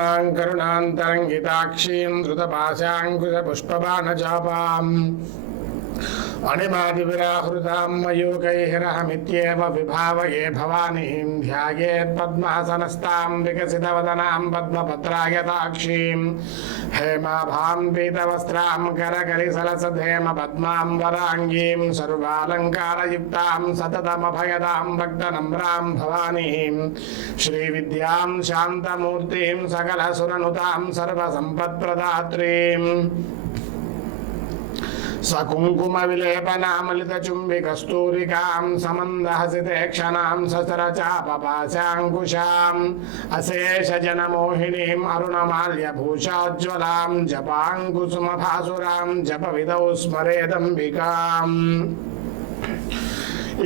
కరుణాం కరుణాంతరంగితాక్షీం ధృతపాశాంకుశపుష్పబాణచాపాం అణిమాదివిరాహృతాం మయూకైరహమిత్యేవ విభావయే భవానీం ధ్యాయేత్ పద్మాసనస్తాం వికసితవదనాం పద్మపత్రాయతాక్షీం హేమాభాం పీతవస్త్రాం కరకలిసలసధేమ పద్మాం వరాంగీం సర్వాలంకారయుక్తాం సతతమభయదాం భక్తనమ్రాం భవానీం శ్రీవిద్యాం శాంతమూర్తిం సకలసురనుతాం సర్వసంపత్ప్రదాత్రీం సకుంకుమ విలేపనామలిత చుంబి కస్తూరికాం సమందహసితే క్షణాం ససరచాపపాశాంకుశాం అశేష జనమోహినీం అరుణమాల్యభూషాజ్వలాం జపాంకుసుమభాసురాం జప విదౌ స్మరేదంబికాం.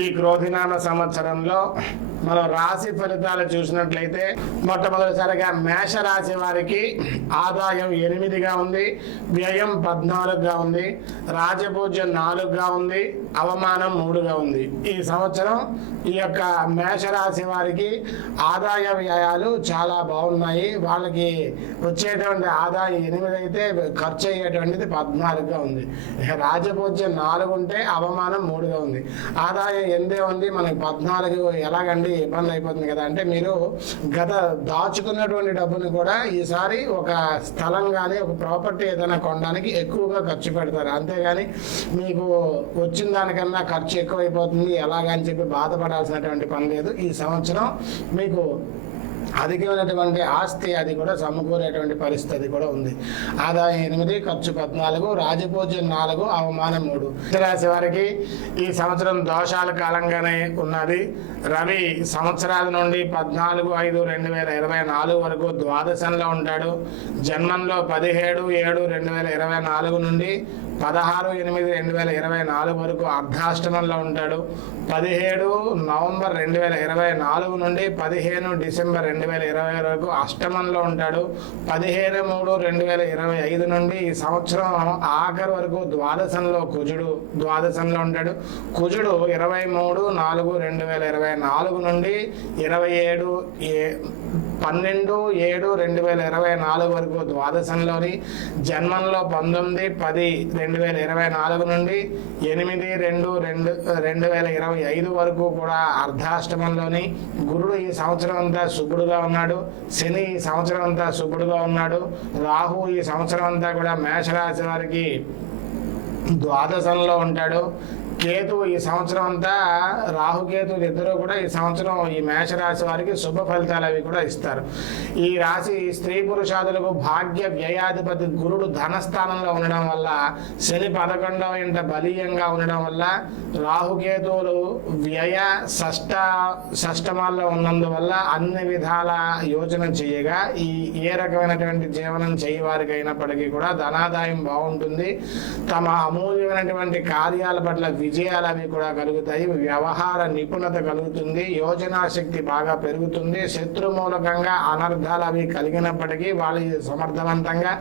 ఈ క్రోధినామ సంవత్సరంలో మనం రాశి ఫలితాలు చూసినట్లయితే మొట్టమొదటిసారిగా మేషరాశి వారికి ఆదాయం 8గా ఉంది, వ్యయం 14గా ఉంది, రాజపూజ్యం 4గా ఉంది, అవమానం 3గా ఉంది. ఈ సంవత్సరం ఈ యొక్క మేషరాశి వారికి ఆదాయ వ్యయాలు చాలా బాగున్నాయి. వాళ్ళకి వచ్చేటువంటి ఆదాయం 8 అయితే ఖర్చు అయ్యేటువంటిది 14గా ఉంది. రాజపూజ్యం 4 ఉంటే అవమానం 3గా ఉంది. ఆదాయం 8 ఉంది, మనకి 14 ఎలాగండి ఇబ్బంది అయిపోతుంది కదా అంటే, మీరు గత దాచుకున్నటువంటి డబ్బుని కూడా ఈసారి ఒక స్థలం కానీ ఒక ప్రాపర్టీ ఏదైనా కొనడానికి ఎక్కువగా ఖర్చు పెడతారు. అంతేగాని మీకు వచ్చిన దానికన్నా ఖర్చు ఎక్కువైపోతుంది ఎలాగని చెప్పి బాధపడాల్సినటువంటి పని లేదు. ఈ సంవత్సరం మీకు అధికమైనటువంటి ఆస్తి అది కూడా సమకూరేటువంటి పరిస్థితి కూడా ఉంది. ఆదాయం 8, ఖర్చు 14, రాజపూజ్యం 4, అవమానం 3. రాశి వారికి ఈ సంవత్సరం దోషాల కాలంగానే ఉన్నది. రవి సంవత్సరాల నుండి 14/5/2024 వరకు ద్వాదశంలో ఉంటాడు. జన్మంలో 17/7/2024 నుండి 16/8/2024 వరకు అర్ధాష్టమంలో ఉంటాడు. 17 నవంబర్ 2024 నుండి 15 డిసెంబర్ 2020 వరకు అష్టమంలో ఉంటాడు. 15/3/2025 నుండి ఈ సంవత్సరం ఆఖరి వరకు ద్వాదశంలో ద్వాదశంలో ఉంటాడు. కుజుడు 23/4/2024 నుండి 12/7/2024 వరకు ద్వాదశంలోని, జన్మంలో 19/10/2024 నుండి 8/2/2025 వరకు కూడా అర్ధాష్టమంలోని. గురుడు ఈ సంవత్సరం అంతా శుభుడుగా ఉన్నాడు. శని ఈ సంవత్సరం అంతా శుభుడుగా ఉన్నాడు. రాహు ఈ సంవత్సరం అంతా కూడా మేషరాశి వారికి ద్వాదశంలో ఉంటాడు. కేతు ఈ సంవత్సరం అంతా, రాహుకేతులు ఇద్దరు కూడా ఈ సంవత్సరం ఈ మేషరాశి వారికి శుభ ఫలితాలు అవి కూడా ఇస్తారు. ఈ రాశి స్త్రీ పురుషాదులకు భాగ్య వ్యయాధిపతి గురుడు ధనస్థానంలో ఉండడం వల్ల, శని 11వ ఇంట బలీయంగా ఉండడం వల్ల, రాహుకేతువులు వ్యయ షష్టమాల్లో ఉన్నందువల్ల అన్ని విధాల యోచన చేయగా ఏ రకమైనటువంటి జీవనం చేయవారికైనప్పటికీ కూడా ధనాదాయం బాగుంటుంది. తమ అమూల్యమైనటువంటి కార్యాల పట్ల విజయాలు అవి కూడా కలుగుతాయి. వ్యవహార నిపుణత కలుగుతుంది. యోజనా శక్తి బాగా పెరుగుతుంది. శత్రు మూలకంగా అనర్థాలు అవి కలిగినప్పటికీ వాళ్ళు సమర్థవంతంగా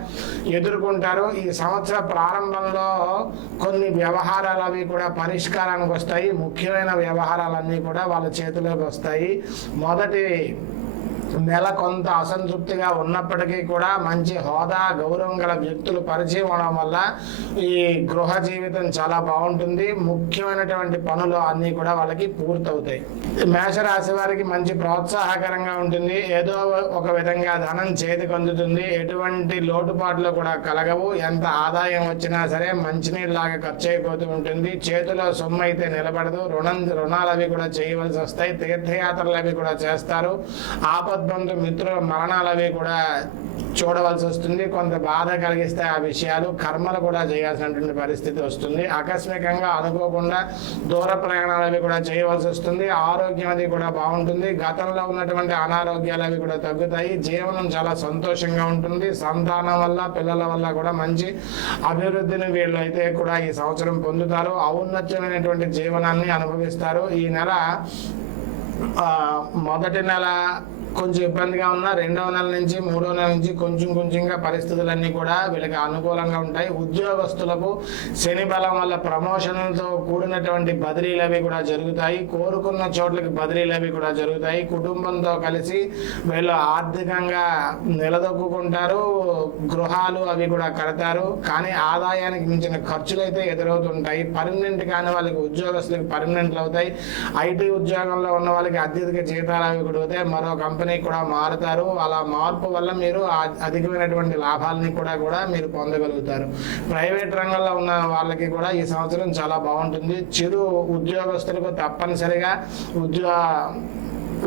ఎదుర్కొంటారు. ఈ సంవత్సర ప్రారంభంలో కొన్ని వ్యవహారాలు అవి కూడా పరిష్కారానికి వస్తాయి. ముఖ్యమైన వ్యవహారాలన్నీ కూడా వాళ్ళ చేతిలోకి వస్తాయి. మొదటి నెల కొంత అసంతృప్తిగా ఉన్నప్పటికీ కూడా మంచి హోదా గౌరవం గల వ్యక్తులు పరిచయం అవడం వల్ల ఈ గృహ జీవితం చాలా బాగుంటుంది. ముఖ్యమైనటువంటి పనులు అన్నీ కూడా వాళ్ళకి పూర్తవుతాయి. మేషరాశి వారికి మంచి ప్రోత్సాహకరంగా ఉంటుంది. ఏదో ఒక విధంగా ధనం చేతికి అందుతుంది. ఎటువంటి లోటుపాట్లు కూడా కలగవు. ఎంత ఆదాయం వచ్చినా సరే మంచినీళ్ళలాగా ఖర్చు అయిపోతూ ఉంటుంది. చేతిలో సొమ్ము అయితే నిలబడదు. రుణాలు అవి కూడా చేయవలసి వస్తాయి. తీర్థయాత్రలు అవి కూడా చేస్తారు. ఆపద్బంధు మిత్రుల మరణాలు అవి కూడా చూడవలసి వస్తుంది. కొంత బాధ కలిగిస్తే ఆ విషయాలు, కర్మలు కూడా చేయాల్సినటువంటి పరిస్థితి వస్తుంది. ఆకస్మికంగా అనుకోకుండా దూర ప్రయాణాలు అవి కూడా చేయవలసి వస్తుంది. ఆరోగ్యం అది కూడా బాగుంటుంది. గతంలో ఉన్నటువంటి అనారోగ్యాలు అవి కూడా తగ్గుతాయి. జీవనం చాలా సంతోషంగా ఉంటుంది. సంతానం వల్ల, పిల్లల వల్ల కూడా మంచి అభివృద్ధిని వీళ్ళు అయితే కూడా ఈ సంవత్సరం పొందుతారు. ఔన్నత్యమైనటువంటి జీవనాన్ని అనుభవిస్తారు. ఈ నెల మొదటి నెల కొంచెం ఇబ్బందిగా ఉన్న 2వ నెల నుంచి 3వ నెల నుంచి కొంచెంగా పరిస్థితులన్నీ కూడా వీళ్ళకి అనుకూలంగా ఉంటాయి. ఉద్యోగస్తులకు శని బలం వల్ల ప్రమోషన్లతో కూడినటువంటి బదిలీలు అవి కూడా జరుగుతాయి. కోరుకున్న చోట్లకి బదిలీలు అవి కూడా జరుగుతాయి. కుటుంబంతో కలిసి వీళ్ళు ఆర్థికంగా నిలదొక్కుంటారు. గృహాలు అవి కూడా కడతారు. కానీ ఆదాయానికి మించిన ఖర్చులు అయితే ఎదురవుతుంటాయి. పర్మనెంట్ కాని వాళ్ళకి ఉద్యోగస్తులకు పర్మనెంట్లు అవుతాయి. ఐటీ ఉద్యోగంలో ఉన్న వాళ్ళకి అత్యధిక జీతాలు అవి కూడా అవుతాయి. మరో కంపెనీ కూడా మారుతారు. అలా మార్పు వల్ల మీరు అధికమైనటువంటి లాభాలని కూడా మీరు పొందగలుగుతారు. ప్రైవేట్ రంగంలో ఉన్న వాళ్ళకి కూడా ఈ సంవత్సరం చాలా బాగుంటుంది. చిరు ఉద్యోగస్తులకు తప్పనిసరిగా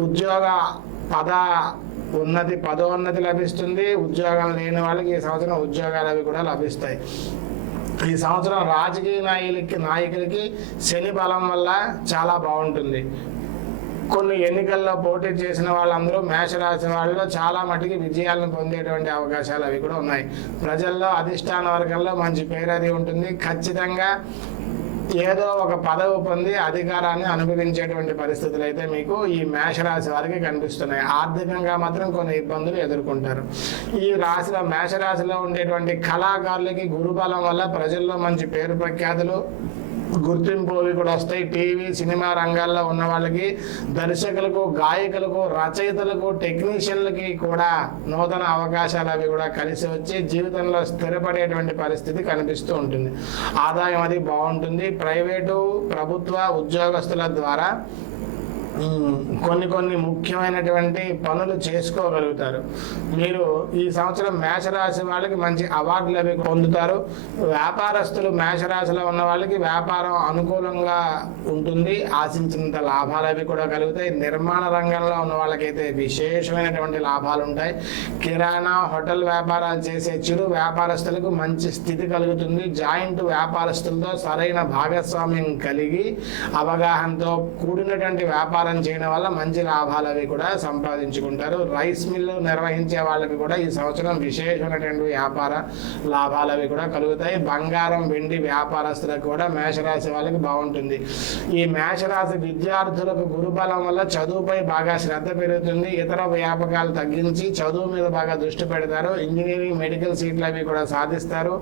ఉద్యోగ పదోన్నతి లభిస్తుంది. ఉద్యోగం లేని వాళ్ళకి ఈ సంవత్సరం ఉద్యోగాలు అవి కూడా లభిస్తాయి. ఈ సంవత్సరం రాజకీయ నాయకులకి శని బలం వల్ల చాలా బాగుంటుంది. కొన్ని ఎన్నికల్లో పోటీ చేసిన వాళ్ళందరూ మేషరాశి వాళ్ళలో చాలా మటుకి విజయాలను పొందేటువంటి అవకాశాలు అవి కూడా ఉన్నాయి. ప్రజల్లో అధిష్టాన వర్గంలో మంచి పేరు అది ఉంటుంది. ఖచ్చితంగా ఏదో ఒక పదవి పొంది అధికారాన్ని అనుభవించేటువంటి పరిస్థితులు అయితే మీకు ఈ మేషరాశి వారికి కనిపిస్తున్నాయి. ఆర్థికంగా మాత్రం కొన్ని ఇబ్బందులు ఎదుర్కొంటారు. ఈ రాశిలో మేషరాశిలో ఉండేటువంటి కళాకారులకి గురుబలం వల్ల ప్రజల్లో మంచి పేరు ప్రఖ్యాతులు గుర్తింపు కూడా వస్తాయి. టీవీ సినిమా రంగాల్లో ఉన్న వాళ్ళకి, దర్శకులకు, గాయకులకు, రచయితలకు, టెక్నీషియన్లకి కూడా నూతన అవకాశాలు అవి కూడా కలిసి వచ్చి జీవితంలో స్థిరపడేటువంటి పరిస్థితి కనిపిస్తూ ఉంటుంది. ఆదాయం అది బాగుంటుంది. ప్రైవేటు ప్రభుత్వ ఉద్యోగస్తుల ద్వారా కొన్ని ముఖ్యమైనటువంటి పనులు చేసుకోగలుగుతారు. మీరు ఈ సంవత్సరం మేషరాశి వాళ్ళకి మంచి అవార్డులు అవి పొందుతారు. వ్యాపారస్తులు మేషరాశిలో ఉన్న వాళ్ళకి వ్యాపారం అనుకూలంగా ఉంటుంది. ఆశించినంత లాభాలు అవి కూడా కలుగుతాయి. నిర్మాణ రంగంలో ఉన్న వాళ్ళకైతే విశేషమైనటువంటి లాభాలు ఉంటాయి. కిరాణా హోటల్ వ్యాపారాలు చేసే చిరు వ్యాపారస్తులకు మంచి స్థితి కలుగుతుంది. జాయింట్ వ్యాపారస్తులతో సరైన భాగస్వామ్యం కలిగి అవగాహనతో కూడినటువంటి వ్యాపారం చేయడం వల్ల మంచి లాభాలు అవి కూడా సంపాదించుకుంటారు. రైస్ మిల్లు నిర్వహించే వాళ్ళకి కూడా ఈ సంవత్సరం విశేషమైనటువంటి వ్యాపార లాభాలు అవి కూడా కలుగుతాయి. బంగారం వెండి వ్యాపారస్తులకు కూడా మేషరాశి వాళ్ళకి బాగుంటుంది. ఈ మేషరాశి విద్యార్థులకు గురుబలం వల్ల చదువుపై బాగా శ్రద్ధ పెరుగుతుంది. ఇతర వ్యాపకాలు తగ్గించి చదువు మీద బాగా దృష్టి పెడతారు. ఇంజనీరింగ్ మెడికల్ సీట్లు అవి కూడా సాధిస్తారు.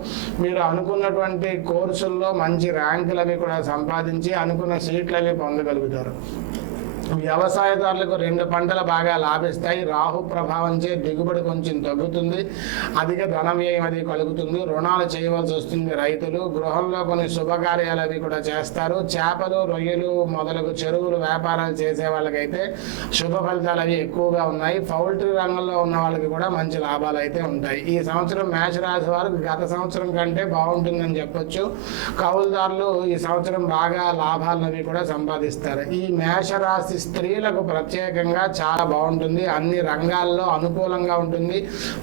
మీరు అనుకున్నటువంటి కోర్సుల్లో మంచి ర్యాంకులు అవి కూడా సంపాదించి అనుకున్న సీట్లు అవి పొందగలుగుతారు. వ్యవసాయదారులకు 2 పంటలు బాగా లాభిస్తాయి. రాహు ప్రభావంచే దిగుబడి కొంచెం తగ్గుతుంది. అధిక ధన వ్యయం అది కలుగుతుంది. రుణాలు చేయవలసి వస్తుంది. రైతులు గృహంలో కొన్ని శుభకార్యాలు అవి కూడా చేస్తారు. చేపలు, రొయ్యలు మొదలగు చెరువులు వ్యాపారాలు చేసే వాళ్ళకైతే శుభ ఫలితాలు అవి ఎక్కువగా ఉన్నాయి. పౌల్ట్రీ రంగంలో ఉన్న వాళ్ళకి కూడా మంచి లాభాలు అయితే ఉంటాయి. ఈ సంవత్సరం మేషరాశి వారు గత సంవత్సరం కంటే బాగుంటుందని చెప్పొచ్చు. కౌలుదారులు ఈ సంవత్సరం బాగా లాభాలను అవి కూడా సంపాదిస్తారు. ఈ మేషరాశి స్త్రీలకు ప్రత్యేకంగా చాలా బాగుంటుంది. అన్ని రంగాల్లో అనుకూలంగా ఉంటుంది.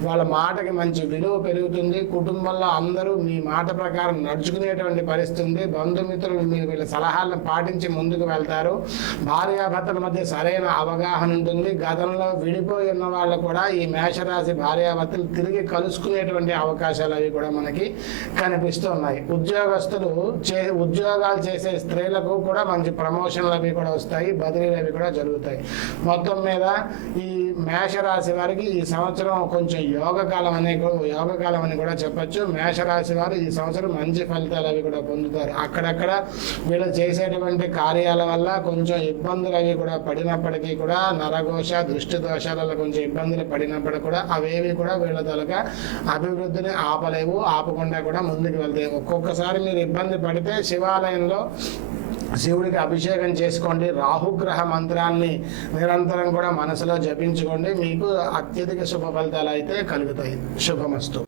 వాళ్ళ మాటకి మంచి విలువ పెరుగుతుంది. కుటుంబంలో అందరూ మీ మాట ప్రకారం నడుచుకునేటువంటి పరిస్థితి ఉంది. బంధుమిత్రులు మీరు వీళ్ళ సలహాలను పాటించి ముందుకు వెళ్తారు. భార్యాభర్తల మధ్య సరైన అవగాహన ఉంటుంది. గతంలో విడిపోయి ఉన్న వాళ్ళు కూడా ఈ మేషరాశి భార్యాభర్తలు తిరిగి కలుసుకునేటువంటి అవకాశాలు అవి కూడా మనకి కనిపిస్తున్నాయి. ఉద్యోగాలు చేసే స్త్రీలకు కూడా మంచి ప్రమోషన్లు అవి కూడా వస్తాయి. బదిలీలు అవి కూడా జరుగుతాయి. మొత్తం మీద ఈ మేషరాశి వారికి ఈ సంవత్సరం కొంచెం యోగకాలం అని కూడా చెప్పచ్చు. మేషరాశి వారు ఈ సంవత్సరం మంచి ఫలితాలు అవి కూడా పొందుతారు. అక్కడక్కడ వీళ్ళు చేసేటువంటి కార్యాల వల్ల కొంచెం ఇబ్బందులు అవి కూడా పడినప్పటికీ కూడా నరఘోష దృష్టి దోషాలలో కొంచెం ఇబ్బందులు పడినప్పుడు కూడా అవేవి కూడా వీళ్ళ తలక అభివృద్ధిని ఆపకుండా కూడా ముందుకు వెళ్తాయి. ఒక్కొక్కసారి మీరు ఇబ్బంది పడితే శివాలయంలో శివుడికి అభిషేకం చేసుకోండి. రాహుగ్రహ మంత్రాన్ని నిరంతరం కూడా మనసులో జపించుకోండి. మీకు అత్యధిక శుభ ఫలితాలు అయితే కలుగుతాయి. శుభమస్తు.